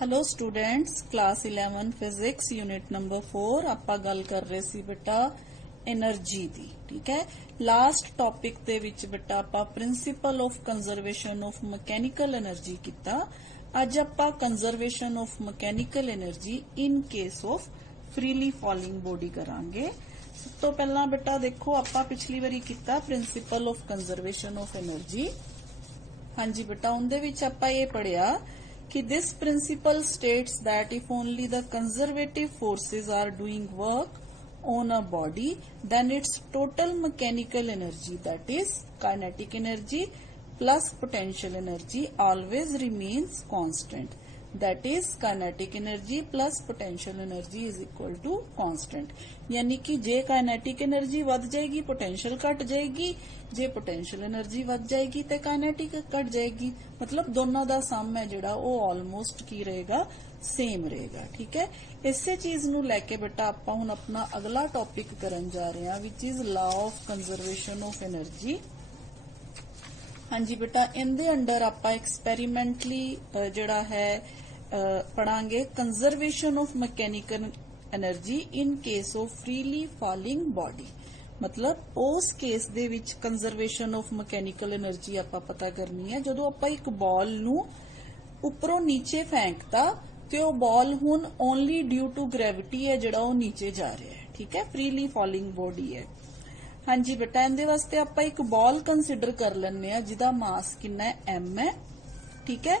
Hello students, class 11 physics unit number 4 ਆਪਾਂ ਗੱਲ ਕਰ ਰਹੇ ਸੀ ਬੇਟਾ એનર્ਜੀ ਦੀ। ਠੀਕ ਹੈ, ਲਾਸਟ ਟੌਪਿਕ ਦੇ ਵਿੱਚ ਬੇਟਾ ਆਪਾਂ principal of conservation of mechanical energy ਕੀਤਾ। ਅੱਜ ਆਪਾਂ conservation of mechanical energy in case of freely falling body ਕਰਾਂਗੇ। ਸਭ ਤੋਂ ਪਹਿਲਾਂ ਬੇਟਾ ਦੇਖੋ, ਆਪਾਂ ਪਿਛਲੀ ਵਾਰੀ ਕੀਤਾ principal of conservation of energy. ਹਾਂਜੀ ਬੇਟਾ, ਉਹਦੇ ਵਿੱਚ ਆਪਾਂ ਇਹ ਪੜਿਆ कि this principle states that if only the conservative forces are doing work on a body, then its total mechanical energy, that is kinetic energy plus potential energy, always remains constant. That is kinetic energy plus potential energy is equal to constant. यानी कि जे kinetic energy वध जाएगी potential घट जाएगी, जे potential energy वध जाएगी ते kinetic घट जाएगी। मतलब दोनों दा सम है जिहड़ा वो ऑलमोस्ट की रहेगा, सेम रहेगा। ठीक है, इसे चीज नूं लैके बेटा आपां हुण अपना अगला टॉपिक करन जा रहे हां, which is law of conservation of energy. हाँ जी बेटा, इनके अंडर आप एक्सपेरीमेंटली जिहड़ा है पढ़ांगे conservation of mechanical energy in case of freely falling body. मतलब उस केस दे विच कंजरवेशन ऑफ मैकेनिकल एनर्जी आपां पता करनी है जदों आपां एक बॉल नूं उपरों नीचे फेंकता ते वो बॉल हुण ओनली ड्यू टू ग्रेविटी है जिहड़ा वो नीचे जा रहा है। ठीक है, फ्रीली फॉलिंग बॉडी है। हाँ जी बेटा, इहदे वास्ते आपां एक बॉल कंसीडर कर लैंदे आ जिहदा मास कितना है, एम है। ठीक है,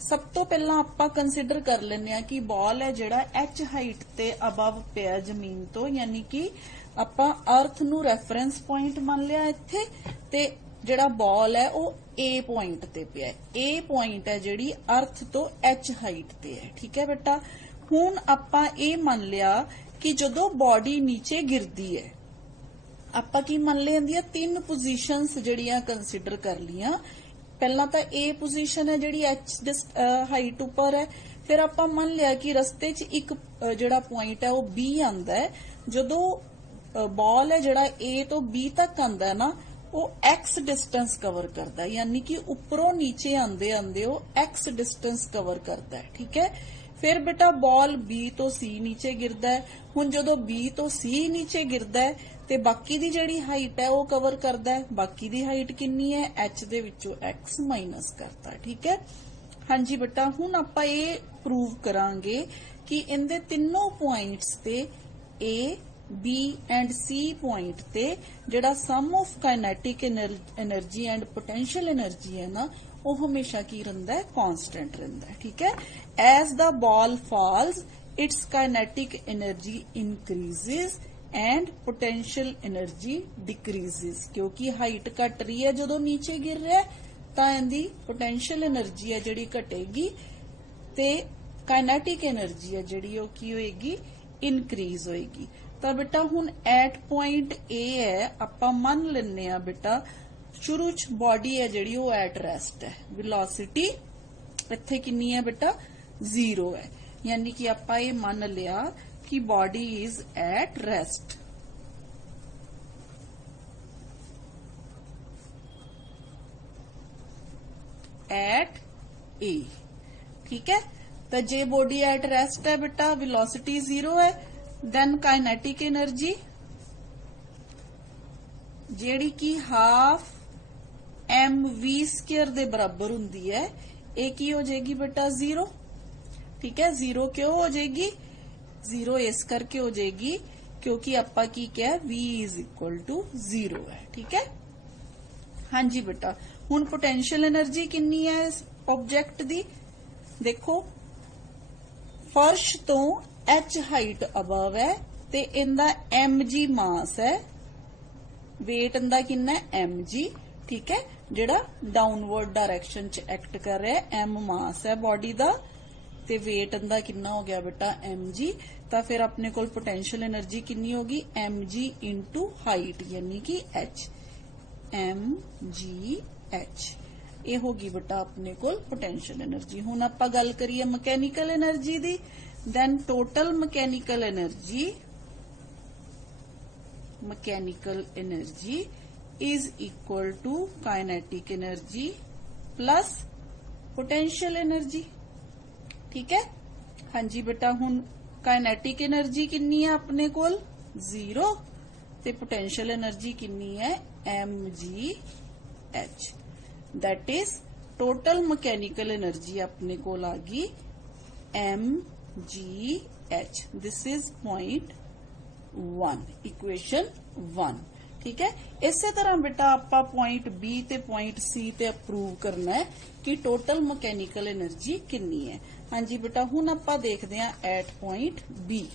सब तो पहला आपां कंसीडर कर लैंदे आ कि बॉल है जिहड़ा एच हाइट ते अबव पिया जमीन तो, यानी कि आपां अर्थ नूं रेफरेंस पॉइंट मान लिया इत्थे, ते जिहड़ा बॉल है वो ए पॉइंट ते पिया। ए पॉइंट है जिहड़ी अर्थ तो एच हाइट ते है। ठीक है बेटा, हुण आपां ए मान लिया कि जदों बॉडी नीचे गिरदी है ਆਪਾਂ ਕੀ ਮੰਨ ਲੈਂਦੀ ਆ, तीन पोजीशंस ਜਿਹੜੀਆਂ ਕੰਸੀਡਰ ਕਰ ਲੀਆਂ। ਪਹਿਲਾਂ ਤਾਂ A ਪੋਜੀਸ਼ਨ ਹੈ ਜਿਹੜੀ H ਹਾਈਟ ਉੱਪਰ ਹੈ, ਫਿਰ ਆਪਾਂ ਮੰਨ ਲਿਆ ਕਿ ਰਸਤੇ 'ਚ ਇੱਕ ਜਿਹੜਾ ਪੁਆਇੰਟ ਹੈ ਉਹ B ਆਂਦਾ ਹੈ। ਜਦੋਂ ਬਾਲ ਹੈ ਜਿਹੜਾ A ਤੋਂ B ਤੱਕ ਆਂਦਾ ਹੈ ਨਾ, ਉਹ X डिस्टेंस कवर करता है, यानी कि उपरों नीचे आंदे आंदे वो X डिस्टेंस कवर करता है। ठीक है, फिर बेटा बॉल B तो C नीचे गिरदा है। हुण जदों B तो C नीचे गिरदा है ते बाकी दी जिहड़ी हाइट है वो कवर करदा है। बाकी दी हाइट कितनी है, H दे विचों X माइनस करता है। ठीक है, हाँ जी बेटा, हुण आपां ये प्रूव करांगे कि इनदे तीनों पॉइंट्स ते A B and C point ते जिहड़ा sum of kinetic energy and potential energy है ना, वो हमेशा की रहिंदा है, कांस्टेंट रहिंदा है। ठीक है, as the ball falls its kinetic energy increases and potential energy decreases. क्योंकि हाइट घट रही है जदों नीचे गिर रहा है तां इहदी पोटेंशियल एनर्जी है जिहड़ी घटेगी ते काइनेटिक एनर्जी है जिहड़ी वो की होएगी, इनक्रीज होएगी। तो बेटा हुण एट पॉइंट ए है, आपां मान लैंदे आ बेटा शुरू च बॉडी है जिहड़ी वो एट रेस्ट है। वेलोसिटी इत्थे कितनी है बेटा, 0 है, यानी कि आपां ये मान लिया कि body is at rest. At A. ठीक है, तो जे बॉडी एट रेस्ट है बेटा, वेलोसिटी 0 है, देन काइनेटिक एनर्जी जेड़ी की हाफ mv² दे बराबर हुंदी है, ये की हो जाएगी बेटा 0। ठीक है, 0 क्यों हो जाएगी, 0 इस करके हो जाएगी क्योंकि आपा की क्या है, v इज इक्वल टू 0 है। ठीक है, हाँ जी बेटा, हुण पोटेंशियल एनर्जी कितनी है इस ऑब्जेक्ट दी, देखो फर्श तो H हाइट अबव है ते इनदा mg मास है, वेट इनदा कितना है mg। ठीक है, जिहड़ा डाउनवर्ड डायरेक्शन च एक्ट कर रहा है, m मास है बॉडी दा ते वेट इनदा कितना हो गया बेटा mg। तो फिर अपने कोल पोटेंशियल एनर्जी कितनी होगी, mg इंटू हाइट यानी कि h, mgh ये होगी बेटा अपने कोल पोटेंशियल एनर्जी। हुण आपां गल करिए मैकेनिकल एनर्जी दी, then total mechanical energy is equal to kinetic energy plus potential energy. ठीक है। हाँ जी बेटा, हुण काइनेटिक एनर्जी कितनी है अपने कोल 0 ते पोटेंशियल एनर्जी कितनी है mgh। That is total mechanical energy अपने कोल आ गई mgh। This is point 1, equation 1। ठीक है। इसे तरह बेटा आपा पॉइंट बी ते पॉइंट सी ते अप्रूव करना है कि टोटल मैकेनिकल एनर्जी कितनी है। हाँ जी बेटा, हुण आपा देखते हैं एट पॉइंट बी।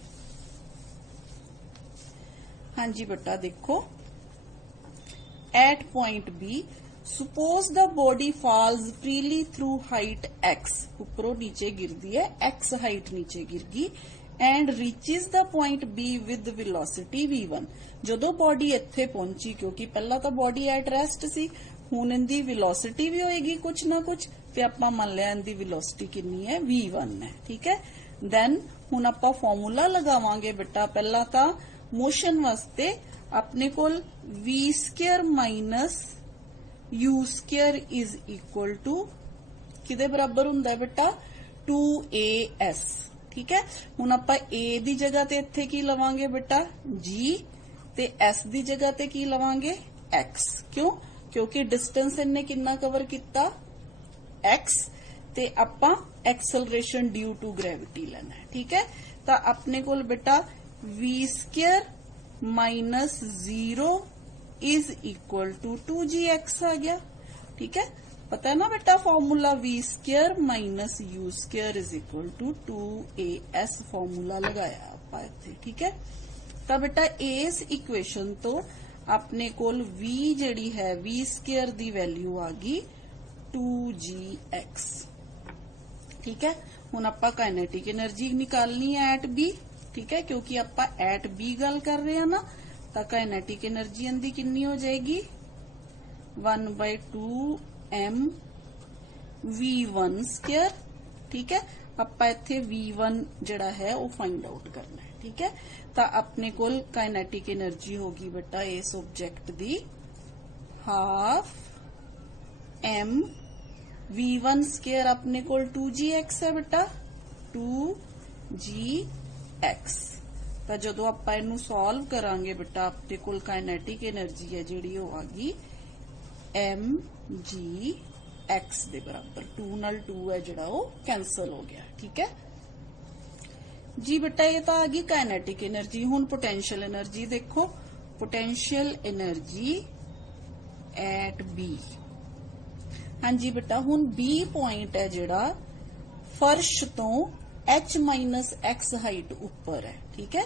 हाँ जी बेटा देखो, at point B suppose the body falls freely through height x, ऊपरों नीचे गिरदी है x हाइट नीचे गिर गई, and reaches the point B with velocity v1। जदों बॉडी इत्थे पहुंची, क्योंकि पहला तो बॉडी एट रेस्ट सी, हुण इनदी वेलोसिटी भी होएगी कुछ ना कुछ, ते आपां मान लिया इनदी वेलोसिटी कितनी है v1 है। ठीक है। देन हुण आपां फॉर्मूला लगावांगे बेटा, पहला तो मोशन वास्ते अपने कोल v square minus u square is equal to किदे बराबर हुंदा है बेटा 2as। ठीक है। हुण आपां a दी जगह ते इत्थे की लवांगे बेटा g, ते s दी जगह ते की लवांगे x। क्यों? क्योंकि डिस्टेंस इन्ने कितना कवर किया x, ते आपां एक्सेलरेशन ड्यू टू ग्रेविटी लेना है। ठीक है। तो अपने कोल बेटा v square minus 0 is equal to 2gx आ गया। ठीक है। पता है ना बेटा formula v square minus u square is equal to 2as formula लगाया आपा इत्थे। ठीक है। तो बेटा इस इक्वेशन तो अपने कोल v जिहड़ी है v स्क्वायर दी वैल्यू आ गई 2gx। ठीक है। हुण आपां काइनेटिक एनर्जी निकालनी है एट बी। ठीक है। क्योंकि आपां एट बी गल कर रहे हैं ना, तो काइनेटिक एनर्जी इनकी कितनी हो जाएगी 1/2 m v1 स्क्वायर। ठीक है। आपां इत्थे v1 जिहड़ा है वो फाइंड आउट करना है। ठीक है। तो अपने कोल काइनेटिक एनर्जी होगी बेटा इस ऑब्जेक्ट दी हाफ m v1 स्क्वायर अपने कोल 2gx है बेटा 2gx। तो जदों आपां इनू सॉल्व करांगे बेटा अपने कोल काइनेटिक एनर्जी है जिहड़ी वो आ गई mgx दे बराबर। 2 नाल 2 है जिहड़ा वो कैंसल हो गया। ठीक है जी बेटा, ये तो आ गई काइनेटिक एनर्जी। हुण पोटेंशियल एनर्जी देखो, पोटेंशियल एनर्जी एट बी। हाँ जी बेटा, हुण बी पॉइंट है जिहड़ा फर्श तो h माइनस x हाइट ऊपर है। ठीक है।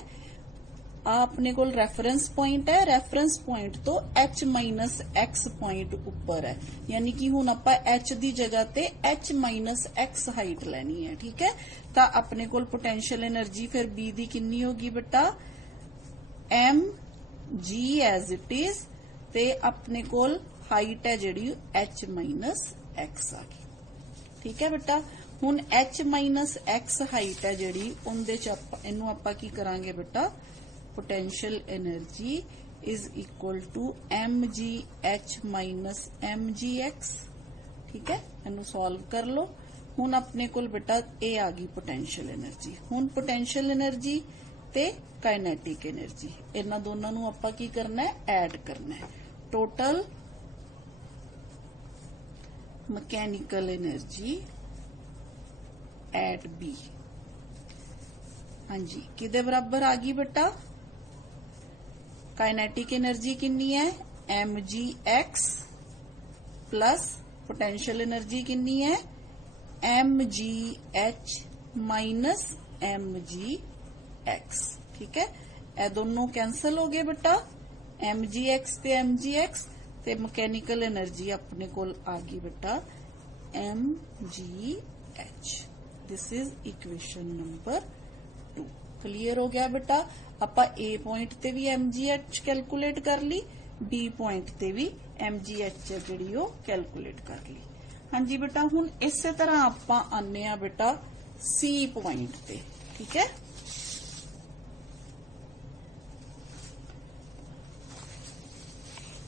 अपने कोल रेफरेंस पॉइंट है, रेफरेंस पॉइंट तो h माइनस x पॉइंट ऊपर है, यानी कि हुण आपां h दी जगह ते h माइनस x हाइट लेनी है। ठीक है। तो अपने कोल पोटेंशियल एनर्जी फिर b दी कितनी होगी बेटा mg एज इट इज, ते अपने कोल हाइट है जिहड़ी h माइनस x आ गई। ठीक है बेटा। हुण h माइनस x हाइट है जिहड़ी उहदे च इहनू आपां की करांगे बेटा potential energy is equal to mgh minus mgx। ठीक है। इहनू सॉल्व कर लो। हुण अपने कोल बेटा ए आ गई पोटेंशियल एनर्जी। हुण पोटेंशियल एनर्जी ते काइनेटिक एनर्जी इन्हां दोनों नू आपां की करना है ऐड करना है। Total mechanical energy at B हाँ जी किदे बराबर आ गई बेटा काइनेटिक एनर्जी कितनी है mgx प्लस पोटेंशियल एनर्जी कितनी है mgh माइनस mgx। ठीक है। ये दोनों कैंसल हो गए बेटा mgx ते mgx ते मैकेनिकल एनर्जी अपने कोल आ गई बेटा mgh। This is equation number 2। Clear हो गया बेटा। आपा ए पॉइंट ते भी mgh कैलकुलेट कर ली, बी पॉइंट ते भी mgh जिहड़ी वो कैलकुलेट कर ली। हाँ जी बेटा, हुण इसे तरह आपां आने आ बेटा सी पॉइंट ते। ठीक है।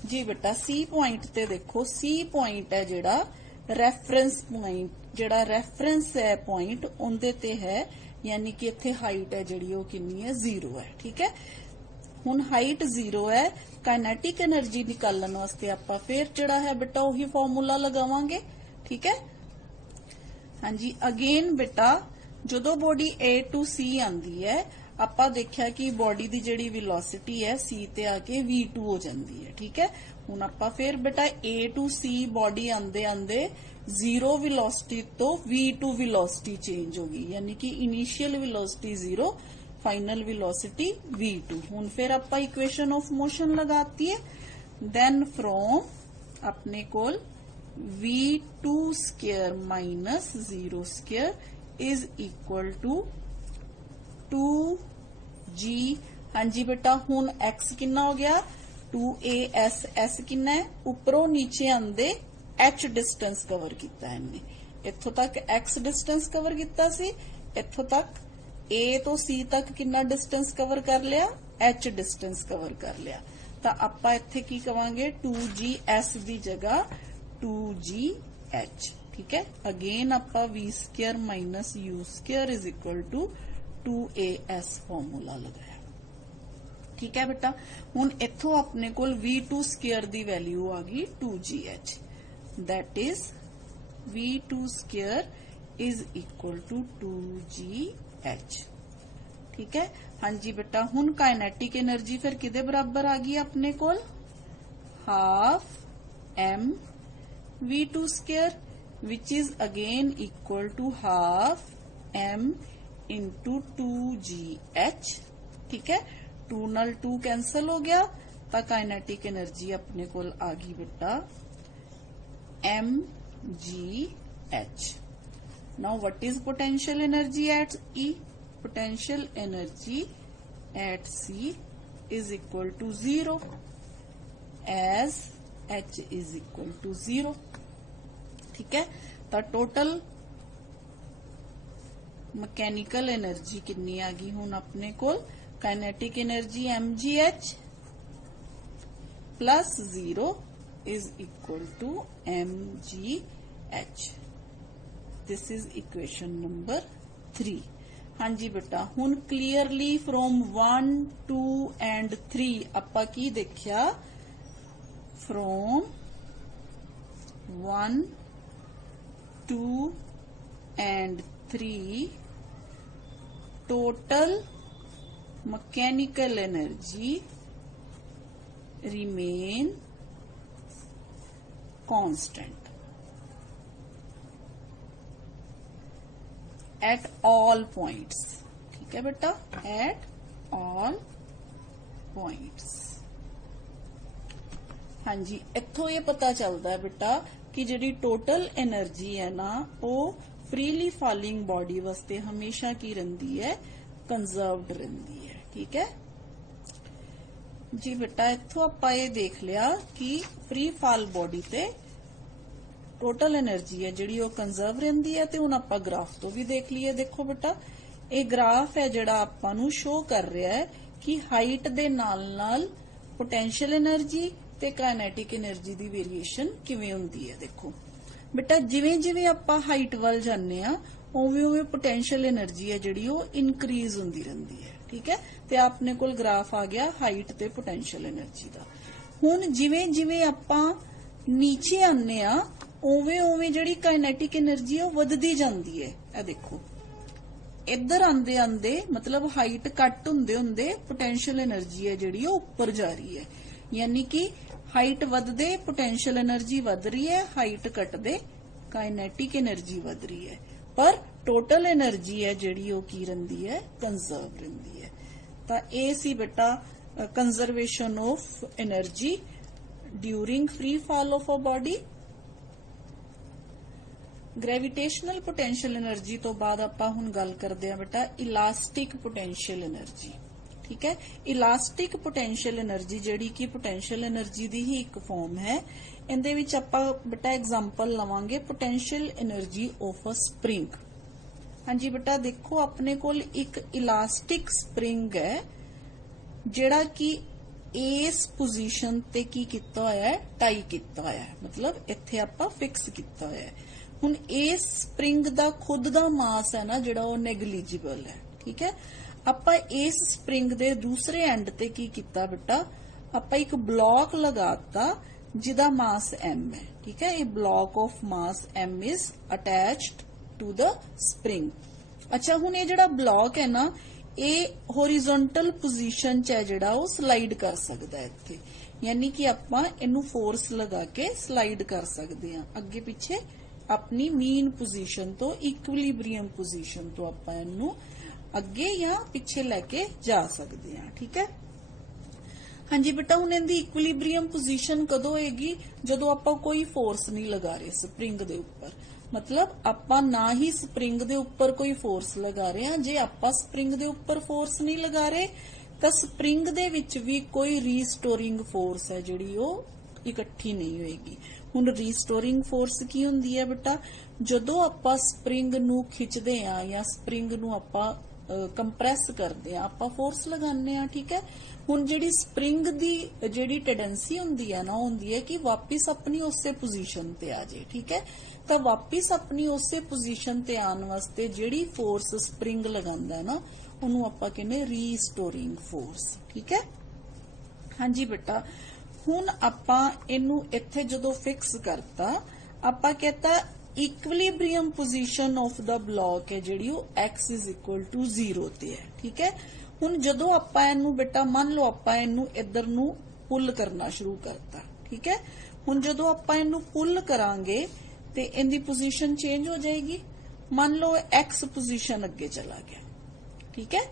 जी बेटा सी पॉइंट ते देखो, सी पॉइंट है जिहड़ा रेफरेंस पॉइंट ਜਿਹੜਾ ਰੈਫਰੈਂਸ ਹੈ ਪੁਆਇੰਟ ਉਹਦੇ ਤੇ ਹੈ, यानी कि इत्थे हाइट है जिहड़ी वो कितनी है, 0 है। ठीक है, हुण हाइट 0 है, काइनेटिक एनर्जी निकालने वास्ते आपां फिर जिहड़ा है बेटा उही फॉर्मूला लगावांगे। ठीक है, हाँ जी, अगेन बेटा जदों बॉडी A to C आंदी है आपां देखिया कि बॉडी दी जिहड़ी वेलोसिटी है C ते आके V2 हो जाती है। ठीक है, हुण आपां फिर बेटा A to C बॉडी आंदे आंदे 0 वेलोसिटी तो V2 वेलोसिटी चेंज होगी, यानी कि initial velocity 0, final velocity V2। हुण फिर आपां इक्वेशन ऑफ मोशन लगाती है, देन फ्रॉम अपने कोल V2 square minus 0 square is equal to 2G। हाँ जी बेटा, हुण x कितना हो गया 2AS, S कितना है उपरों नीचे आंदे H डिस्टेंस कवर किया इन्हें, इत्थों तक X डिस्टेंस कवर किया सी, इत्थों तक A तो C तक कितना डिस्टेंस कवर कर लिया, H डिस्टेंस कवर कर लिया। तो आपां इत्थे की कवांगे 2GS दी जगह 2GH। ठीक है, अगेन आपां V square minus U square is equal to 2AS formula लगाया। ठीक है बेटा, हुण इत्थों अपने कोल V2 स्क्वायर दी वैल्यू आ गई 2GH, that is V2 square is equal to 2GH। ठीक है, हाँ जी बेटा, हुण काइनेटिक एनर्जी फिर किदे बराबर आ गई अपने कोल, half M V2 square which is again equal to half M into 2GH। ठीक है, 2 नाल 2 कैंसल हो गया, तो काइनेटिक एनर्जी अपने कोल आ गई बेटा mgh। Now what is potential energy at E? Potential energy at C is equal to 0 as H is equal to 0। ठीक है, तो टोटल मैकेनिकल एनर्जी कितनी आ गई हुण अपने कोल, kinetic energy mgh plus 0 is equal to mgh। This is equation number 3। हाँ जी बेटा, हुण क्लियरली फ्रॉम 1, 2 and 3 आपां की देखिया, from 1, 2 and 3 total mechanical energy remain constant at all points। ठीक है बेटा, at all points। हाँ जी, इत्थों ये पता चलता है बेटा कि जिहड़ी टोटल एनर्जी है ना वो फ्रीली फॉलिंग बॉडी वास्ते हमेशा की रहिंदी है, कंजर्व्ड रहिंदी है। ठीक है जी बेटा, इत्थों आपां ये देख लिया कि फ्री फॉल बॉडी ते टोटल एनर्जी है जिहड़ी वो कंजर्व रहिंदी है, ते हुण आपां ग्राफ तो भी देख लीए। देखो बेटा, ये ग्राफ है जिहड़ा आपां नूं शो कर रहा है कि हाइट दे नाल नाल पोटेंशियल एनर्जी ते काइनेटिक एनर्जी दी वेरिएशन किवें हुंदी है। देखो बेटा, जिवें जिवें आपां हाइट वल जाने आ उवें उवें पोटेंशियल एनर्जी है जिहड़ी वो इनक्रीज हुंदी रहिंदी है। ठीक है, ते आपने कोल ग्राफ आ गया हाइट ते पोटेंशियल एनर्जी दा। हुण जिवें जिवें आपां नीचे आने आ उवें उवें जिहड़ी काइनेटिक एनर्जी है वधदी जांदी है। ए देखो, इधर आंदे आंदे मतलब हाइट घट हुंदे हुंदे पोटेंशियल एनर्जी है जिहड़ी वो ऊपर जा रही है, यानी कि हाइट वधदे पोटेंशियल एनर्जी वध रही है, हाइट घटदे काइनेटिक एनर्जी वध रही है, पर टोटल एनर्जी है जिहड़ी वो की रहिंदी है, कंजर्व रहिंदी है। तां इह सी बेटा conservation of energy during free fall of a body. Gravitational potential energy तो बाद आपां हुण गल करदे आ बेटा इलास्टिक पोटेंशियल एनर्जी। ठीक है, इलास्टिक पोटेंशियल एनर्जी जिहड़ी कि पोटेंशियल एनर्जी दी ही एक फॉर्म है। इहदे विच आपां बेटा एग्जांपल लवांगे potential energy of a spring. हाँ जी बेटा, देखो अपने कोल एक इलास्टिक स्प्रिंग है जिहड़ा कि इस पोजीशन ते की कीता होया है, टाई कीता होया है, मतलब इत्थे आपां फिक्स कीता होया है। ਹੁਣ ਇਸ ਸਪ੍ਰਿੰਗ ਦਾ ਖੁਦ ਦਾ ਮਾਸ ਹੈ ਨਾ ਜਿਹੜਾ ਉਹ ਨੈਗਲੀਜੀਬਲ ਹੈ। ਠੀਕ ਹੈ, ਆਪਾਂ ਇਸ ਸਪ੍ਰਿੰਗ ਦੇ ਦੂਸਰੇ ਐਂਡ ਤੇ ਕੀ ਕੀਤਾ ਬੇਟਾ, ਆਪਾਂ ਇੱਕ ਬਲੌਕ ਲਗਾਤਾ ਜਿਹਦਾ ਮਾਸ m ਹੈ। ਠੀਕ ਹੈ, ਇਹ block of mass m is attached to the spring. ਅੱਛਾ, ਹੁਣ ਇਹ ਜਿਹੜਾ ਬਲੌਕ ਹੈ ਨਾ ਇਹ ਹੋਰੀਜ਼ੋਨਟਲ ਪੋਜੀਸ਼ਨ 'ਚ ਹੈ ਜਿਹੜਾ ਉਹ ਸਲਾਈਡ ਕਰ ਸਕਦਾ ਹੈ ਇੱਥੇ, ਯਾਨੀ ਕਿ ਆਪਾਂ ਇਹਨੂੰ ਫੋਰਸ ਲਗਾ ਕੇ ਸਲਾਈਡ ਕਰ ਸਕਦੇ ਹਾਂ ਅੱਗੇ ਪਿੱਛੇ ਆਪਣੀ ਮੀਨ ਪੋਜੀਸ਼ਨ ਤੋਂ, ਇਕੁਇਲਿਬ੍ਰੀਅਮ ਪੋਜੀਸ਼ਨ ਤੋਂ ਆਪਾਂ ਇਹਨੂੰ ਅੱਗੇ ਜਾਂ ਪਿੱਛੇ ਲੈ ਕੇ ਜਾ ਸਕਦੇ ਹਾਂ। ਠੀਕ ਹੈ, ਹਾਂਜੀ ਬੇਟਾ, ਹੁਣ ਇਹਦੀ ਇਕੁਇਲਿਬ੍ਰੀਅਮ ਪੋਜੀਸ਼ਨ ਕਦੋਂ ਹੋਏਗੀ, ਜਦੋਂ ਆਪਾਂ ਕੋਈ ਫੋਰਸ ਨਹੀਂ ਲਗਾ ਰਹੇ ਸਪ੍ਰਿੰਗ ਦੇ ਉੱਪਰ। ਮਤਲਬ ਆਪਾਂ ਨਾ ਹੀ ਸਪ੍ਰਿੰਗ ਦੇ ਉੱਪਰ ਕੋਈ ਫੋਰਸ ਲਗਾ ਰਹੇ ਹਾਂ, ਜੇ ਆਪਾਂ ਸਪ੍ਰਿੰਗ ਦੇ ਉੱਪਰ ਫੋਰਸ ਨਹੀਂ ਲਗਾ ਰਹੇ ਤਾਂ ਸਪ੍ਰਿੰਗ ਦੇ ਵਿੱਚ ਵੀ ਕੋਈ ਰੀਸਟੋਰਿੰਗ ਫੋਰਸ ਹੈ ਜਿਹੜੀ ਉਹ ਇਕੱਠੀ ਨਹੀਂ ਹੋਏਗੀ। ਹੁਣ ਰੀਸਟੋਰਿੰਗ ਫੋਰਸ ਕੀ ਹੁੰਦੀ ਹੈ ਬੇਟਾ, ਜਦੋਂ ਆਪਾਂ ਸਪ੍ਰਿੰਗ ਨੂੰ ਖਿੱਚਦੇ ਆ ਜਾਂ ਸਪ੍ਰਿੰਗ ਨੂੰ ਆਪਾਂ ਕੰਪਰੈਸ ਕਰਦੇ ਆ, ਆਪਾਂ ਫੋਰਸ ਲਗਾਉਂਦੇ ਆ। ਠੀਕ ਹੈ, ਹੁਣ ਜਿਹੜੀ ਸਪ੍ਰਿੰਗ ਦੀ ਜਿਹੜੀ ਟੈਂਡੈਂਸੀ ਹੁੰਦੀ ਹੈ ਨਾ, ਉਹ ਹੁੰਦੀ ਹੈ ਕਿ ਵਾਪਿਸ ਆਪਣੀ ਉਸੇ ਪੋਜੀਸ਼ਨ ਤੇ ਆ ਜਾਏ। ਠੀਕ ਹੈ, ਤਾਂ ਵਾਪਿਸ ਆਪਣੀ ਉਸੇ ਪੋਜੀਸ਼ਨ ਤੇ ਆਉਣ ਵਾਸਤੇ ਜਿਹੜੀ ਫੋਰਸ ਸਪ੍ਰਿੰਗ ਲਗਾਉਂਦਾ ਨਾ ਉਹਨੂੰ ਆਪਾਂ ਕਹਿੰਦੇ ਰੀਸਟੋਰਿੰਗ ਫੋਰਸ। ਠੀਕ ਹੈ, ਹਾਂਜੀ ਬੇਟਾ, ਹੁਣ ਆਪਾਂ ਇਹਨੂੰ ਇੱਥੇ ਜਦੋਂ ਫਿਕਸ ਕਰਤਾ, ਆਪਾਂ कहता equilibrium position of the block ਹੈ ਜਿਹੜੀ ਉਹ x = 0 ਤੇ ਹੈ। ਠੀਕ ਹੈ, ਹੁਣ ਜਦੋਂ ਆਪਾਂ ਇਹਨੂੰ ਬੇਟਾ ਮੰਨ ਲਓ ਆਪਾਂ ਇਹਨੂੰ ਇੱਧਰ ਨੂੰ ਪੁੱਲ ਕਰਨਾ ਸ਼ੁਰੂ ਕਰਤਾ। ਠੀਕ ਹੈ, ਹੁਣ ਜਦੋਂ ਆਪਾਂ ਇਹਨੂੰ ਪੁੱਲ ਕਰਾਂਗੇ ਤੇ ਇਹਦੀ ਪੋਜੀਸ਼ਨ ਚੇਂਜ ਹੋ ਜਾਏਗੀ। ਮੰਨ ਲਓ x ਪੋਜੀਸ਼ਨ ਅੱਗੇ ਚਲਾ ਗਿਆ। ਠੀਕ ਹੈ,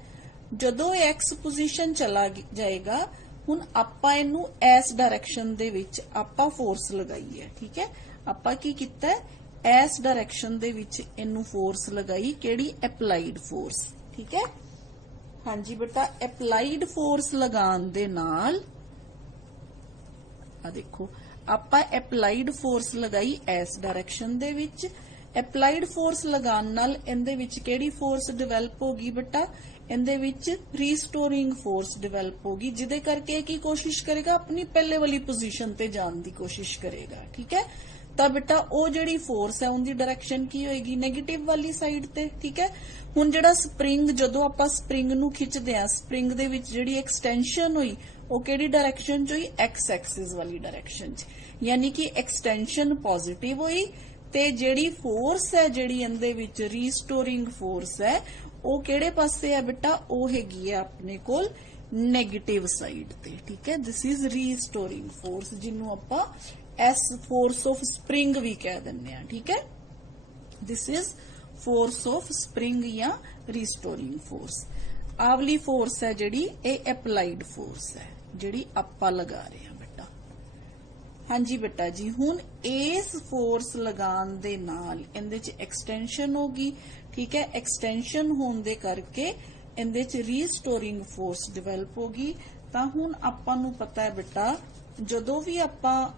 ਜਦੋਂ ਇਹ x ਪੋਜੀਸ਼ਨ ਚਲਾ ਜਾਏਗਾ, ਹੁਣ ਆਪਾਂ ਇਹਨੂੰ ਇਸ ਡਾਇਰੈਕਸ਼ਨ ਦੇ ਵਿੱਚ ਆਪਾਂ ਫੋਰਸ ਲਗਾਈ ਹੈ। ਠੀਕ ਹੈ, ਆਪਾਂ ਕੀ ਕੀਤਾ ਹੈ, ਇਸ ਡਾਇਰੈਕਸ਼ਨ ਦੇ ਵਿੱਚ ਇਹਨੂੰ ਫੋਰਸ ਲਗਾਈ, ਕਿਹੜੀ, ਅਪਲਾਈਡ ਫੋਰਸ। ਠੀਕ ਹੈ, ਹਾਂਜੀ ਬੇਟਾ, ਅਪਲਾਈਡ ਫੋਰਸ ਲਗਾਉਣ ਦੇ ਨਾਲ ਆ ਦੇਖੋ ਆਪਾਂ ਅਪਲਾਈਡ ਫੋਰਸ ਲਗਾਈ ਇਸ ਡਾਇਰੈਕਸ਼ਨ ਦੇ ਵਿੱਚ। ਅਪਲਾਈਡ ਫੋਰਸ ਲਗਾਉਣ ਨਾਲ ਇਹਦੇ ਵਿੱਚ ਕਿਹੜੀ ਫੋਰਸ ਡਿਵੈਲਪ ਹੋਗੀ ਬੇਟਾ, ਇਹਦੇ ਵਿੱਚ ਰੀਸਟੋਰਿੰਗ ਫੋਰਸ ਡਿਵੈਲਪ ਹੋਗੀ, ਜਿਹਦੇ ਕਰਕੇ ਕੀ ਕੋਸ਼ਿਸ਼ ਕਰੇਗਾ, ਆਪਣੀ ਪਹਿਲੇ ਵਾਲੀ ਪੋਜੀਸ਼ਨ ਤੇ ਜਾਣ ਦੀ ਕੋਸ਼ਿਸ਼ ਕਰੇਗਾ। ਠੀਕ ਹੈ, ਤਾਂ ਬੇਟਾ ਉਹ ਜਿਹੜੀ ਫੋਰਸ ਹੈ ਉਹਦੀ ਡਾਇਰੈਕਸ਼ਨ ਕੀ ਹੋਏਗੀ, ਨੈਗੇਟਿਵ ਵਾਲੀ ਸਾਈਡ ਤੇ। ਠੀਕ ਹੈ, ਹੁਣ ਜਿਹੜਾ ਸਪ੍ਰਿੰਗ, ਜਦੋਂ ਆਪਾਂ ਸਪ੍ਰਿੰਗ ਨੂੰ ਖਿੱਚਦੇ ਆ, ਸਪ੍ਰਿੰਗ ਦੇ ਵਿੱਚ ਜਿਹੜੀ ਐਕਸਟੈਂਸ਼ਨ ਹੋਈ ਉਹ ਕਿਹੜੀ ਡਾਇਰੈਕਸ਼ਨ 'ਚ ਹੋਈ, ਐਕਸ ਐਕਸਿਸ ਵਾਲੀ ਡਾਇਰੈਕਸ਼ਨ 'ਚ, ਯਾਨੀ ਕਿ ਐਕਸਟੈਂਸ਼ਨ ਪੋਜ਼ਿਟਿਵ ਹੋਈ ਤੇ ਜਿਹੜੀ ਫੋਰਸ ਹੈ ਜਿਹੜੀ ਇਹਦੇ ਵਿੱਚ ਰੀਸਟੋਰਿੰਗ ਫੋਰਸ ਹੈ ਉਹ ਕਿਹੜੇ ਪਾਸੇ ਹੈ ਬੇਟਾ, ਉਹ ਹੈਗੀ ਹੈ ਆਪਣੇ ਕੋਲ ਨੈਗੇਟਿਵ ਸਾਈਡ ਤੇ। ਠੀਕ ਹੈ, ਦਿਸ ਇਜ਼ ਰੀਸਟੋਰਿੰਗ ਫੋਰਸ, ਜਿਹਨੂੰ ਆਪਾਂ ਐਸ ਫੋਰਸ ਆਫ ਸਪ੍ਰਿੰਗ ਵੀ ਕਹਿ ਦਿੰਦੇ ਆ। ਠੀਕ ਹੈ, this is force of spring ਜਾਂ ਰੀਸਟੋਰਿੰਗ ਫੋਰਸ। ਆਵਲੀ ਫੋਰਸ ਹੈ ਜਿਹੜੀ ਇਹ ਅਪਲਾਈਡ ਫੋਰਸ ਹੈ ਜਿਹੜੀ ਆਪਾਂ ਲਗਾ ਰਹੇ ਹਾਂ ਬੇਟਾ। ਹਾਂਜੀ ਬੇਟਾ ਜੀ, ਹੁਣ ਇਸ ਫੋਰਸ ਲਗਾਉਣ ਦੇ ਨਾਲ ਇਹਦੇ ਚ ਐਕਸਟੈਂਸ਼ਨ ਹੋਗੀ। ਠੀਕ ਹੈ, ਐਕਸਟੈਂਸ਼ਨ ਹੋਣ ਦੇ ਕਰਕੇ ਇਹਦੇ ਚ ਰੀਸਟੋਰਿੰਗ ਫੋਰਸ ਡਿਵੈਲਪ ਹੋਗੀ। ਤਾਂ ਹੁਣ ਆਪਾਂ ਨੂੰ ਪਤਾ ਹੈ ਬੇਟਾ, ਜਦੋਂ ਵੀ ਆਪਾਂ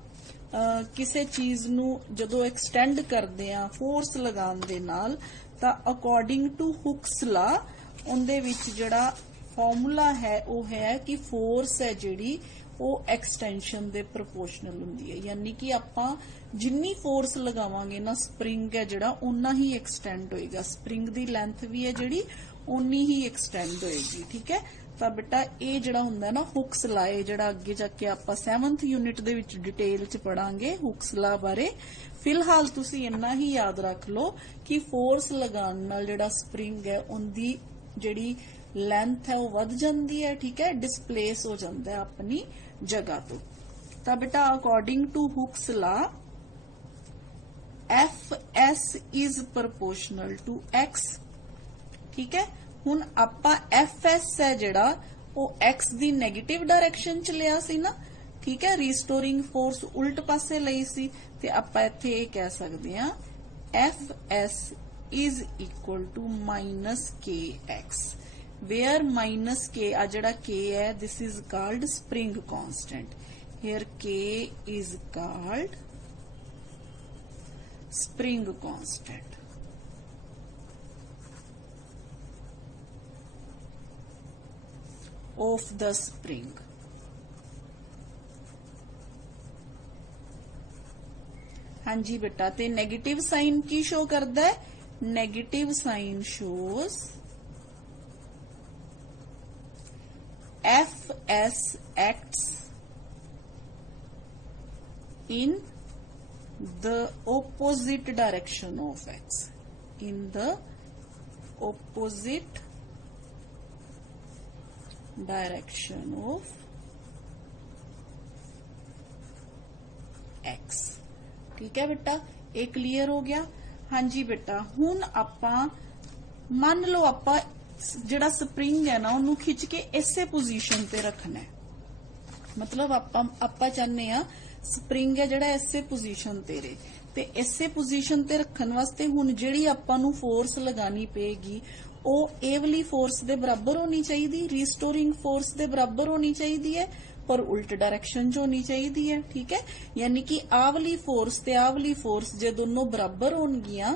ਕਿਸੇ ਚੀਜ਼ ਨੂੰ ਜਦੋਂ ਐਕਸਟੈਂਡ ਕਰਦੇ ਆ ਫੋਰਸ ਲਗਾਉਣ ਦੇ ਨਾਲ, ਤਾਂ ਅਕੋਰਡਿੰਗ ਟੂ ਹੁਕਸ ਲਾ ਉਹਦੇ ਵਿੱਚ ਜਿਹੜਾ ਫਾਰਮੂਲਾ ਹੈ ਉਹ ਹੈ ਕਿ ਫੋਰਸ ਹੈ ਜਿਹੜੀ ਉਹ ਐਕਸਟੈਂਸ਼ਨ ਦੇ ਪ੍ਰੋਪੋਰਸ਼ਨਲ ਹੁੰਦੀ ਹੈ, ਯਾਨੀ ਕਿ ਆਪਾਂ ਜਿੰਨੀ ਫੋਰਸ ਲਗਾਵਾਂਗੇ ਨਾ ਸਪ੍ਰਿੰਗ ਹੈ ਜਿਹੜਾ ਉਨਾ ਹੀ ਐਕਸਟੈਂਡ ਹੋਏਗਾ, ਸਪ੍ਰਿੰਗ ਦੀ ਲੈਂਥ ਵੀ ਹੈ ਜਿਹੜੀ ਉਨੀ ਹੀ ਐਕਸਟੈਂਡ ਹੋਏਗੀ। ਠੀਕ ਹੈ, ਤਾਂ ਬੇਟਾ ਇਹ ਜਿਹੜਾ ਹੁੰਦਾ ਨਾ ਹੁਕਸ ਲਾ, ਇਹ ਜਿਹੜਾ ਅੱਗੇ ਜਾ ਕੇ ਆਪਾਂ 7th ਯੂਨਿਟ ਦੇ ਵਿੱਚ ਡਿਟੇਲ ਚ ਪੜਾਂਗੇ ਹੁਕਸ ਲਾ ਬਾਰੇ। ਫਿਲਹਾਲ ਤੁਸੀਂ ਇੰਨਾ ਹੀ ਯਾਦ ਰੱਖ ਲਓ ਕਿ ਫੋਰਸ ਲਗਾਉਣ ਨਾਲ ਜਿਹੜਾ ਸਪ੍ਰਿੰਗ ਹੈ ਉਹਦੀ ਜਿਹੜੀ ਲੈਂਥ ਹੈ ਉਹ ਵੱਧ ਜਾਂਦੀ ਹੈ। ਠੀਕ ਹੈ, ਡਿਸਪਲੇਸ ਹੋ ਜਾਂਦਾ ਹੈ ਆਪਣੀ ਜਗ੍ਹਾ ਤੋਂ। ਤਾਂ ਬੇਟਾ ਅਕੋਰਡਿੰਗ ਟੂ ਹੁਕਸ ਲਾ Fs is proportional to x। ਠੀਕ ਹੈ, ਹੁਣ ਆਪਾਂ Fs ਹੈ ਜਿਹੜਾ ਉਹ x ਦੀ ਨੈਗੇਟਿਵ ਡਾਇਰੈਕਸ਼ਨ ਚ ਲਿਆ ਸੀ ਨਾ। ਠੀਕ ਹੈ, ਰੀਸਟੋਰਿੰਗ ਫੋਰਸ ਉਲਟ ਪਾਸੇ ਲਈ ਸੀ ਤੇ ਆਪਾਂ ਇੱਥੇ ਇਹ ਕਹਿ ਸਕਦੇ ਹਾਂ Fs is equal to -kx, where -k ਆ ਜਿਹੜਾ k ਹੈ this is called spring constant, here k is called spring constant। of the spring। हाँ जी बेटा, ते नेगेटिव साइन की शो करता है? Negative sign shows Fs acts in the opposite direction of x. In the opposite direction of x. ठीक है बेटा, ये क्लीयर हो गया? हाँ जी बेटा, हुण आपां मान लो आपां जिहड़ा स्प्रिंग है ना उन्होंने खिंच के इसे पोजीशन ते रखना है। मतलब आपां चाहते हैं स्प्रिंग है जिहड़ा इसे पोजीशन ते रहे, ते इसे पोजीशन ते रखने वास्ते हुण जिहड़ी आपां नूं फोर्स लगानी पेगी ਉਹ ਇਹ वाली फोर्स दे बराबर होनी चाहिए, रीस्टोरिंग फोर्स दे बराबर होनी चाहिए है, पर उल्ट डायरेक्शन च होनी चाहिए है। ठीक है, यानी कि आ वाली फोर्स ते आ वाली फोर्स जे दोनों बराबर होणगियां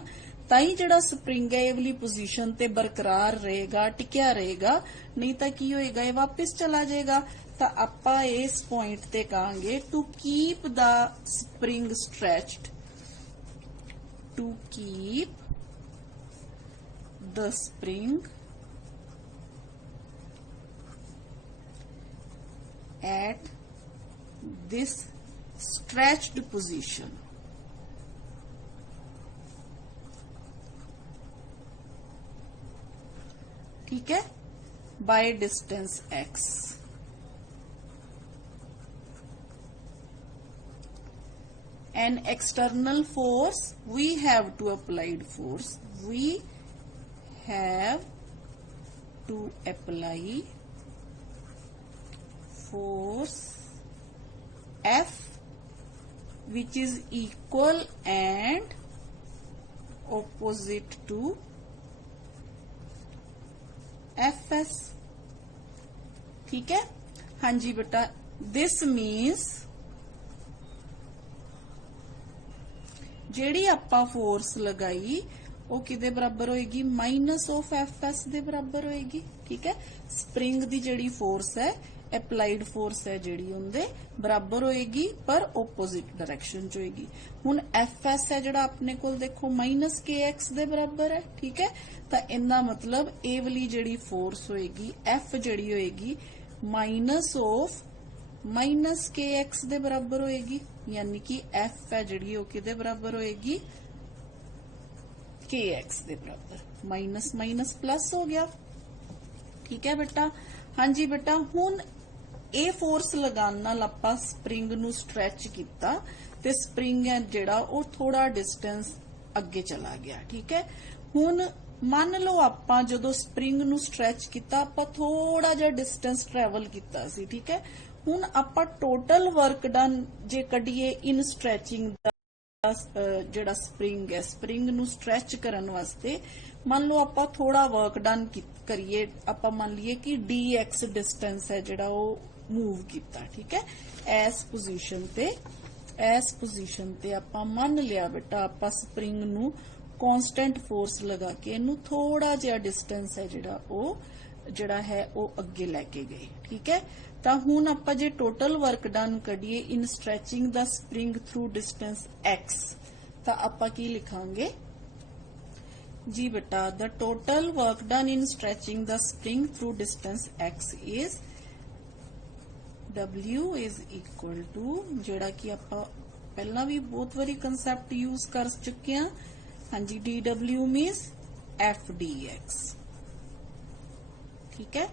ताई जिहड़ा स्प्रिंग है ये वाली पोजीशन ते बरकरार रहेगा, टिकिया रहेगा, नहीं तो की होएगा ये वापस चला जाएगा। तो आपां इस पॉइंट ते कहांगे to keep the spring stretched, to keep the spring at this stretched position. ठीक है, by distance x. An external force, we have to applied force, we have to apply force F which is equal and opposite to Fs. ठीक है, हाँ जी बेटा, this means जेड़ी आपां force लगाई वो किदे बराबर होएगी? माइनस ऑफ Fs दे बराबर होएगी। ठीक है, स्प्रिंग दी जेड़ी फोर्स है, एप्लाइड फोर्स है जेड़ी उनदे बराबर होएगी पर ओपोजिट डायरेक्शन च होएगी। हुण Fs है जेड़ा अपने कोल देखो माइनस kx दे बराबर है। ठीक है, तो इनदा मतलब ए वाली जेड़ी फोर्स होएगी F जेड़ी होएगी माइनस ऑफ माइनस kx दे बराबर होएगी, यानी कि F है जेड़ी वो किदे बराबर होएगी? kx दे बराबर। माइनस माइनस प्लस हो गया। ठीक है बेटा, हाँ जी बेटा, हुण ए फोर्स लगान नाल आपां स्प्रिंग नूं स्ट्रैच कीता ते स्प्रिंग है जिहड़ा वो थोड़ा डिस्टेंस अगे चला गया। ठीक है, हुण मान लो आपां जदों स्प्रिंग नूं स्ट्रैच कीता आपां थोड़ा जिहा डिस्टेंस ट्रैवल कीता सी। ठीक है, हुण आपां total work done J कढीए in stretching जिहड़ा स्प्रिंग है, स्प्रिंग नूं स्ट्रैच करन वास्ते मान लो आपां थोड़ा वर्क डन करिए, आपां मान लीए कि dx डिस्टेंस है जिहड़ा वो मूव कीता। ठीक है, एस पोजीशन ते आपां मान लिया बेटा आपां स्प्रिंग नूं कांस्टेंट फोर्स लगा के इनू थोड़ा जिहा डिस्टेंस है जिहड़ा है वो अगे लेके गए। ठीक है, तो हुण आपां जे टोटल वर्क डन कढीए in stretching the spring through distance x, तो आपां की लिखांगे जी बेटा, the total work done in stretching the spring through distance x is W is equal to, जिहड़ा कि आपां पहला भी बहुत बारी कंसैप्ट यूज कर चुके हैं। हाँ जी, dw मीन्स f dx। ठीक है,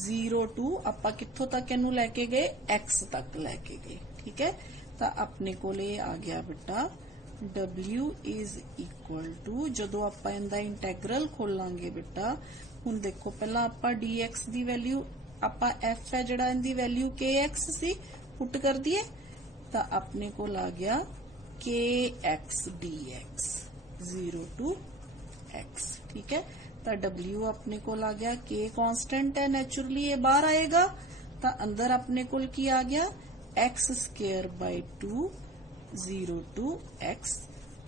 0 टू आपां कित्थों तक इनू लैके गए? x तक लैके गए। ठीक है, तो अपने कोल आ गया बेटा w इज इक्वल टू, जदों आपां इनदा इंटैग्रल खोलांगे बेटा, हुण देखो पहला आपां dx दी वैल्यू आपां f है जिहड़ा इनदी वैल्यू kx सी पुट कर दिए, तो अपने कोल आ गया kx dx 0 टू x। ठीक है, तो W अपने को आ गया, K कांस्टेंट है नेचुरली ये बाहर आएगा, तो अंदर अपने को की आ गया x square by 2 0 to x।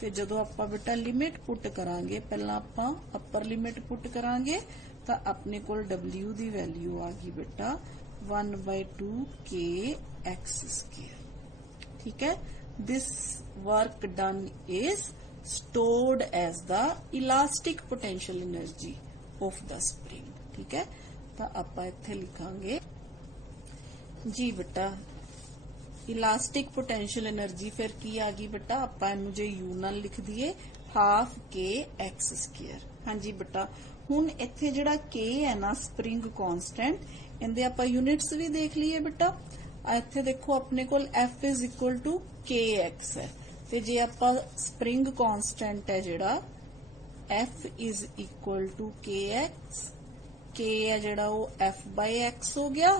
ते जदों आपां बेटा लिमिट पुट करांगे, पहला आपां अपर लिमिट पुट करांगे, तो अपने को W दी वैल्यू आ गई बेटा 1/2 k x स्क्वायर। ठीक है, this work done is stored as the elastic potential energy of the spring। ठीक है, तो ਆਪਾਂ ਇੱਥੇ ਲਿਖਾਂਗੇ जी बेटा इलास्टिक पोटेंशियल एनर्जी फिर की आ गई बेटा, ਆਪਾਂ ਇਹਨੂੰ ਜੇ u ਨਾਲ ਲਿਖ ਦਈਏ ਹਾਫ k x ਸਕੁਅਰ। ਹਾਂਜੀ बेटा ਹੁਣ ਇੱਥੇ ਜਿਹੜਾ k ਹੈ ਨਾ ਸਪ੍ਰਿੰਗ ਕਾਂਸਟੈਂਟ, ਇਹਦੇ ਆਪਾਂ ਯੂਨਿਟਸ ਵੀ ਦੇਖ ਲਈਏ बेटा। ਇੱਥੇ ਦੇਖੋ ਆਪਣੇ ਕੋਲ f is equal to kx ਹੈ, ਤੇ ਜੇ ਆਪਾਂ ਸਪ੍ਰਿੰਗ ਕਾਂਸਟੈਂਟ ਹੈ ਜਿਹੜਾ f is equal to kx, k ਹੈ ਜਿਹੜਾ ਉਹ f by x ਹੋ ਗਿਆ,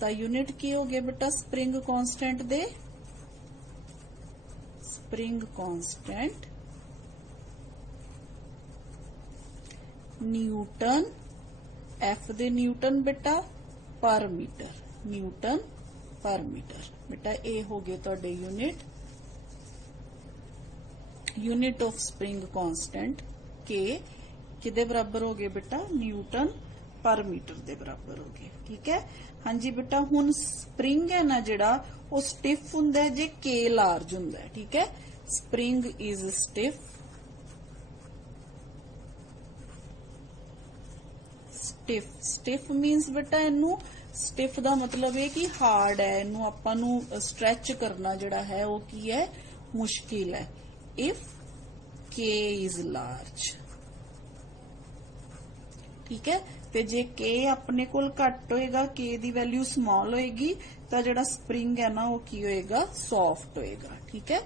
ਤਾਂ यूनिट की हो गया बेटा स्प्रिंग कांस्टेंट दे, स्प्रिंग कांस्टेंट न्यूटन, एफ दे न्यूटन बेटा पर मीटर, न्यूटन पर मीटर बेटा ए हो गए तुहाडे unit, unit of spring constant के किदे बराबर हो गए बेटा न्यूटन पर मीटर दे बराबर हो गए। ठीक है, हाँ जी बेटा हुण स्प्रिंग है ना जिहड़ा वो स्टिफ हुंदा है जे के लार्ज हुंदा है। ठीक है, spring is stiff, stiff stiff मीनस बेटा इनू स्टिफ दा मतलब है कि हार्ड है, इनू आपां नू स्ट्रैच करना जिहड़ा है वो की है मुश्किल है। इफ के इज लार्ज, ठीक है, ते जे के अपने कोल घट होएगा, के दी वैल्यू स्मॉल होएगी, तो जिहड़ा स्प्रिंग है ना वो की होएगा सॉफ्ट होएगा। ठीक है,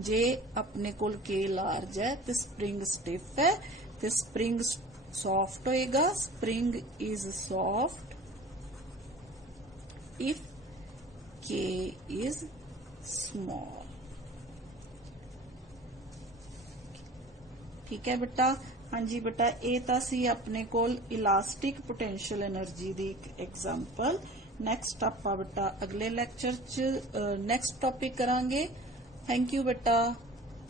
जे अपने कोल के लार्ज है तो स्प्रिंग स्टिफ है, तो स्प्रिंग सॉफ्ट होएगा। स्प्रिंग इज सॉफ्ट इफ के इज स्मॉल। ठीक है बेटा, हाँ जी बेटा ये तो सी अपने कोल इलास्टिक पोटेंशियल एनर्जी दी एग्जाम्पल। नैक्सट आपां बेटा अगले लैक्चर च नैक्सट टॉपिक करांगे। थैंक यू बेटा।